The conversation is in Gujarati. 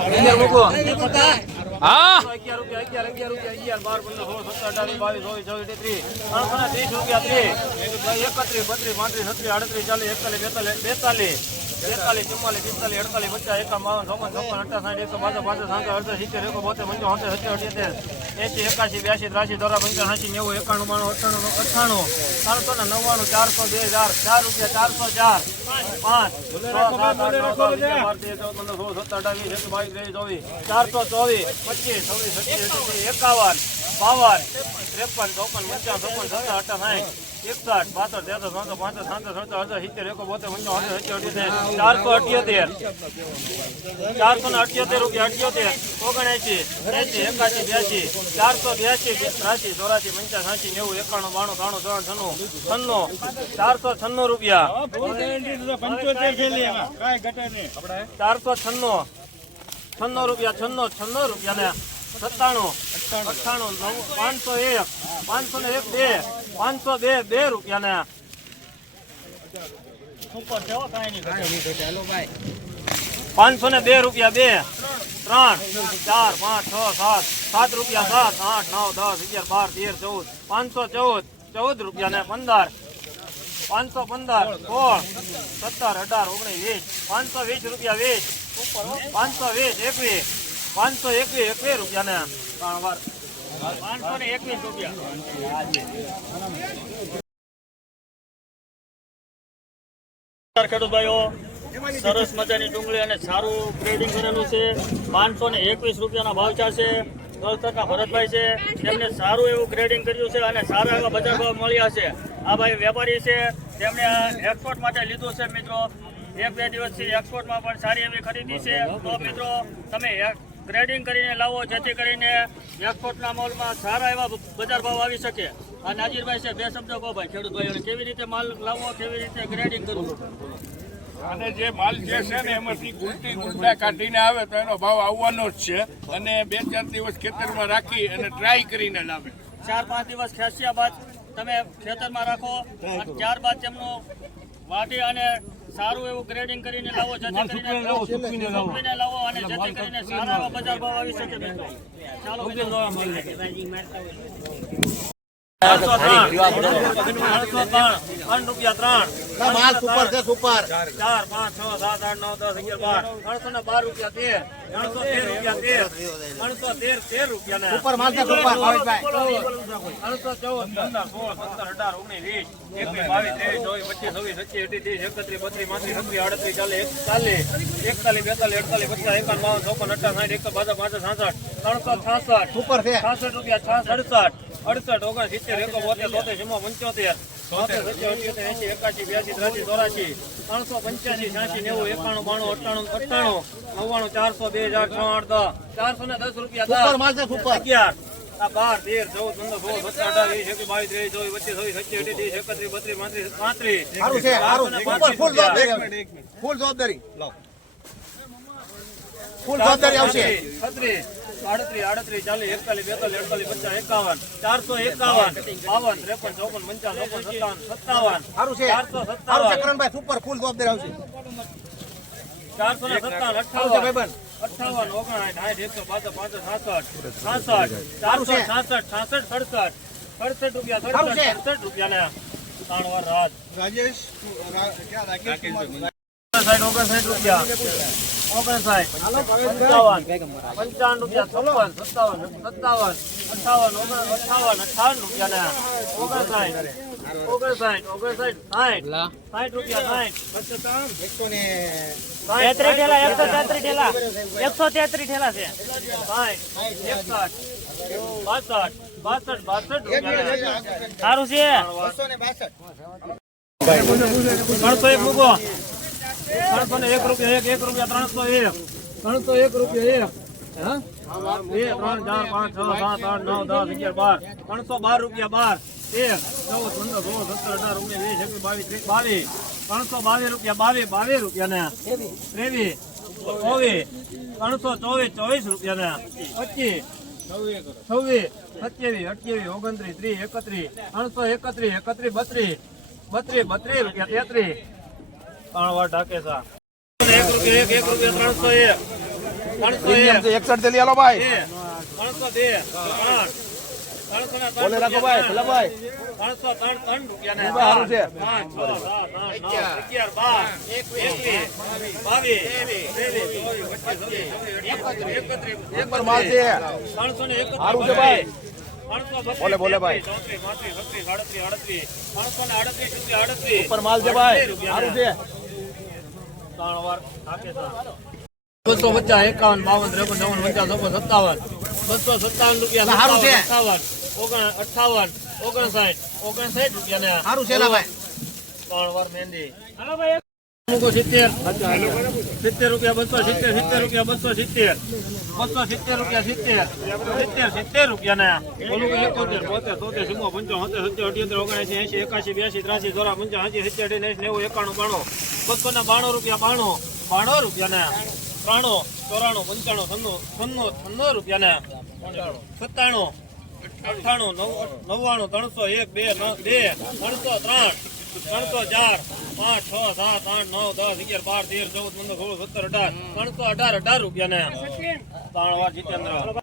અગિયાર રૂપિયા અગિયાર અગિયાર રૂપિયા અગિયાર બાર પંદર સોળ સત્તર અઢાર બાવીસ ચોવીસ ચોવીસ ત્રીસ ત્રીસ રૂપિયા ત્રીસ એકત્રીસ બત્રીસ પાંત્રીસ છત્રીસ આડત્રીસ ચાલીસ એકતાલીસ બેતાલીસ બેતાલીસ બેતાલીસ, ચુમ્માલીસ, પિસ્તાલીસ, અડતાલીસ, પચાસ, એકાવન, બાવન, ચોપન છપ્પન અઠ્ઠા સાઠ, એકસો બાસઠ પાંચ સાત અડસઠ, સિત્તેર, એકો, બોતેર પંચાવન સિત્તેર અઠ્યોતેર, એસી બ્યાસી ત્રાસી દોરા પંચાવન એસી નેવું, એકાણું, બાણું અઠાણું ત્રણસો ને નવ્વાણું, ચારસો બે હજાર ચાર રૂપિયા, ચારસો ચાર, પાંચ ચારસો, ચોવીસ, પચીસ, છવ્વીસ, સત્યાવીસ એકાવન, બાવન, ત્રેપન, ચોપન, પંચાવન ચોપન સત્તર અઠાસ સાઠ એકસઠ બાસઠ તેસઠ ચોસઠ પાંસઠ સાસઠ સડસઠ અડસઠ સિત્તેર એકો બોતેર પંચાવન અઠ્યાસી અઠ્યોતેર ચારસો અઠ્યોતેર ચારસો ને અઠ્યોતેર રૂપિયા અઠ્યોતેર ઓગણએંસી એંસી એકાસી બ્યાસી ચારસો બ્યાસી ત્રાસી ચોરાસી પંચાસ સાસી નેવું એકાણું બાણું ત્રાણું ત્રણ છન્નું છન્નું ચારસો છન્નું રૂપિયા. ચારસો છન્નું છન્નો રૂપિયા છન્નો છન્નો રૂપિયા ને સત્તાણું અઠ્ઠાણું નવ પાંચસો એક પાંચસો ને એક બે. પાંચસો બે બે રૂપિયા ને પાંચસો ને બે રૂપિયા બે. ત્રણ ચાર પાંચ છ સાત. સાત રૂપિયા સાત આઠ નવ દસ અગિયાર બાર તેર ચૌદ. પાંચસો ચૌદ. ચૌદ રૂપિયા ને પંદર. પાંચસો પંદર સોળ. સત્તર અઢાર ઓગણીસ વીસ. પાંચસો વીસ રૂપિયા વીસ. પાંચસો વીસ એકવીસ. પાંચસો એકવીસ એકવીસ રૂપિયા ને ત્રણ વાર. પાંચસો ને એકવીસ રૂપિયા ખેડૂત સરસ મજાની ડુંગળી અને સારું ગ્રેડિંગ કરેલું છે. પાંચસો ને એકવીસ રૂપિયાના ભાવ ચાલશે ગૌતરના ભરતભાઈ છે. તેમને સારું એવું ગ્રેડિંગ કર્યું છે અને સારા એવા બજાર ભાવ મળ્યા છે. આ ભાઈ વેપારી છે. તેમણે એક્સપોર્ટ માટે લીધું છે, મિત્રો. એક બે દિવસથી એક્સપોર્ટમાં પણ સારી એવી ખરીદી છે. તો મિત્રો, તમે ગ્રેડિંગ કરીને લાવો જેથી કરીને એક્સપોર્ટના મોલમાં સારા એવા બજાર ભાવ આવી શકે. આ નાજીરભાઈ છે બે શબ્દો કહો ભાઈ ખેડૂત ભાઈઓને કેવી રીતે માલ લાવવો કેવી રીતે ગ્રેડિંગ કરવું? અને જે માલ જે છે ને એમાંથી ગુલટી ગુલટા કાઢીને આવે તો એનો ભાવ આવવાનો જ છે. અને બે ચાર દિવસ ખેતરમાં રાખી અને ટ્રાય કરીને લાવે. ચાર પાંચ દિવસ ખેંચ્યા બાદ તમે ખેતરમાં રાખો અને ત્યારબાદ તેમનું વાટી અને સારું એવું ગ્રેડિંગ કરીને લાવો જેથી કરીને સૂકવીને લાવો અને જેથી કરીને સારા બજાર ભાવ આવી શકે મિત્રો. ચાલો ત્રણ ત્રણસો છાસઠ સુપર છે છાસઠ રૂપિયા છાસઠ અડસઠ ઓગણ સિત્તેર એકો બોતેર તોતેર જમા પંચોતેર તોતેર સત્યોતેર અઠ્યોતેર એંસી એકાસી બ્યાસી ત્રાસી ચોરાસી ત્રણસો પંચ્યાસી છ્યાસી નેવું એકાણું બાણું અઠ્ઠાણું અઠ્ઠાણું નવ્વાણું ચારસો બે હજાર છ આઠ દસ. ચારસો ને દસ રૂપિયા અગિયાર. બાર તેર ચૌદ પંદર સોળ સત્તર અઢાર વીસ એકવીસ બાવીસ ત્રેવીસ ચોવીસ પચીસ છવ્વીસ સત્યાવીસ અઠ્યાવીસ એકત્રીસ બત્રીસ પાંત્રીસ પાંત્રીસ. ફૂલ જવાબદારી. ફૂલ જવાબદારી. આવશે. છત્રીસ. આડત્રીસ આડત્રીસ ચાલીસ એકતાલીસ બેતાલીસ અડતાલીસ પચાસ એકાવન ચારસો એકાવન બાવન ત્રેપન ચોપન પંચાવન સત્તાવન સત્તાવન ચારસો સત્તાવન. સુપર ફૂલ જવાબદાર આવશે ચારસો ને સત્તાવન અઠાવન અઠાવન ઓગણસાઠ સાઠ એકસો બાસઠ પાંસઠ સાસઠ સાસઠ ચારસો સાસઠ છાસઠ છાસઠ સડસઠ સડસઠ રૂપિયા સારું સડસઠ સડસઠ રૂપિયા ને ત્રણ વાર રાત. રાજેશ ઓગણસાઠ ઓગણસાઠ રૂપિયા. ઓગણસાઠ પંચાવન રૂપિયા છપ્પન સત્તાવન સત્તાવન અઠાવન અઠાવન અઠાવન રૂપિયા ઓગણસાઠ ઓગણસાઠ ઓગણસાઠ સાઠ સાઠ રૂપિયા સાઠ એકસો ને ઠેલા એકસો તેત્રીસ ઠેલા એકસો તેત્રીસ ઠેલા છે સાઠ એકસઠ બાસઠ બાસઠ બાસઠ સારું છે મૂકો ત્રણસો એક રૂપિયા એક એક રૂપિયા ત્રણસો એક. ત્રણસો એક રૂપિયા એક. બે, ત્રણ, ચાર, પાંચ, છ, સાત નવ, દસ, અગિયાર, બાર. ત્રણસો બાર રૂપિયા બાર. એક, ચૌદ, પંદર, સોળ, સત્તર, અઢાર, ઓગણીસ, વીસ, એકવીસ, બાવીસ બાવીસ. ત્રણસો બાવીસ રૂપિયા બાવીસ બાવીસ રૂપિયા ત્રેવીસ, ચોવીસ. ત્રણસો ચોવીસ ચોવીસ રૂપિયા ને છવ્વીસ, સત્યાવીસ, અઠ્યાવીસ, ઓગણત્રીસ, ત્રીસ, એકત્રીસ. ત્રણસો એકત્રીસ એકત્રીસ, બત્રીસ. બત્રીસ બત્રીસ રૂપિયા તેત્રીસ. ત્રણ વાર ઢાકે સા એક રૂપિયા એક એક રૂપિયા ત્રણસો એક. ત્રણસો એક. એકસઠ તેલી હાલો ભાઈ. ત્રણસો બે. ત્રણ. ત્રણ ભાઈ ત્રણસો ત્રણ ત્રણ રૂપિયા છે. અગિયાર. બાર એકવીસ બાવીસ ત્રણસો ને એકત્રીસ. બોલે, બોલે ભાઈ. ઉપર માલ છે ભાઈ સારું છે. બસો પચાસ એકાવન બાવન ત્રેપન ચોવન પચાસ ઓગણ સત્તાવન બસો સત્તાવન રૂપિયા સારું છે. સત્તાવન ઓગણ અઠાવન ઓગણસાઠ ઓગણસાઠ રૂપિયા ને સારું છે ભાઈ ત્રણ વાર મહેંદી મૂકો સિત્તેર. સિત્તેર રૂપિયા બસો સિત્તેર સિત્તેર રૂપિયા બસો સિત્તેર. બસો સિત્તેર રૂપિયા સિત્તેર. સિત્તેર સિત્તેર રૂપિયા ના ઓલું એકોતેર, બોતેર તોતેર ચુમ્મો પંચાવન સત્તર સત્તર અઠ્યોતેર, ઓગણસી એસી એકાસી બ્યાસી, ત્રાસી, ચોરા પંચાસી સિત્તેર અઠ્યાસી નેવું, એકાણું, બાણું. બસો ને બાણું રૂપિયા બાણું. બાણું રૂપિયા ના ત્રાણું, ચોરાણું, પંચાણું, છન્નું છન્નું છન્નું રૂપિયા ના સત્તાણું, અઠ્ઠાણું, નવ, નવ્વાણું, ત્રણસો એક, બે બે, ત્રણસો ત્રણ. ત્રણસો ચાર પાંચ છ સાત આઠ નવ દસ અગિયાર બાર તેર ચૌદ પંદર સોળ સત્તર અઢાર ત્રણસો અઢાર અઢાર રૂપિયા ને ત્રણ વાર જીતેન્દ્ર.